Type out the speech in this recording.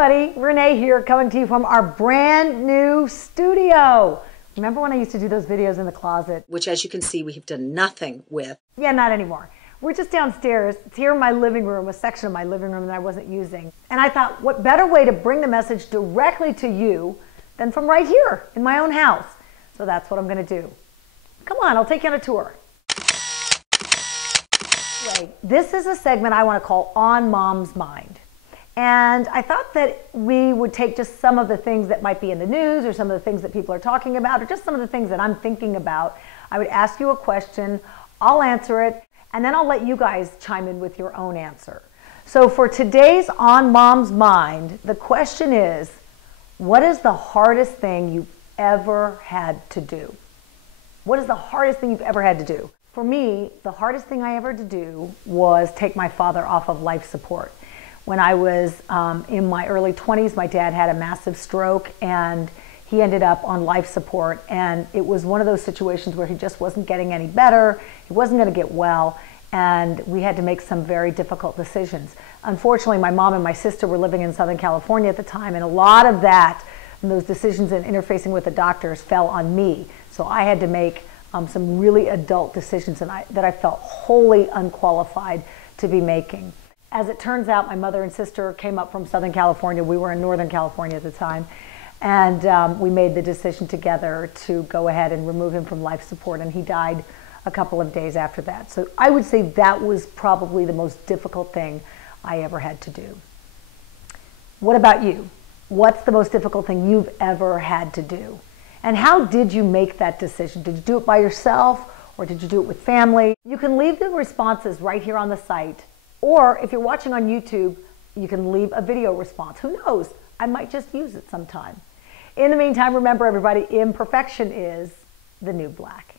everybody, Renee here, coming to you from our brand new studio. Remember when I used to do those videos in the closet? Which, as you can see, we have done nothing with. Yeah, not anymore. We're just downstairs. It's here in my living room, a section of my living room that I wasn't using. And I thought, what better way to bring the message directly to you than from right here in my own house? So that's what I'm going to do. Come on, I'll take you on a tour. Anyway, this is a segment I want to call On Mom's Mind. And I thought that we would take just some of the things that might be in the news or some of the things that people are talking about or just some of the things that I'm thinking about. I would ask you a question, I'll answer it, and then I'll let you guys chime in with your own answer. So for today's On Mom's Mind, the question is, what is the hardest thing you've ever had to do? What is the hardest thing you've ever had to do? For me, the hardest thing I ever had to do was take my father off of life support. When I was in my early 20s, my dad had a massive stroke and he ended up on life support. And it was one of those situations where he just wasn't getting any better. He wasn't going to get well. And we had to make some very difficult decisions. Unfortunately, my mom and my sister were living in Southern California at the time. And a lot of that, and those decisions and interfacing with the doctors fell on me. So I had to make some really adult decisions that I felt wholly unqualified to be making. As it turns out, my mother and sister came up from Southern California. We were in Northern California at the time. And we made the decision together to go ahead and remove him from life support. And he died a couple of days after that. So I would say that was probably the most difficult thing I ever had to do. What about you? What's the most difficult thing you've ever had to do? And how did you make that decision? Did you do it by yourself or did you do it with family? You can leave the responses right here on the site. Or if you're watching on YouTube, you can leave a video response. Who knows? I might just use it sometime. In the meantime, remember everybody, imperfection is the new black.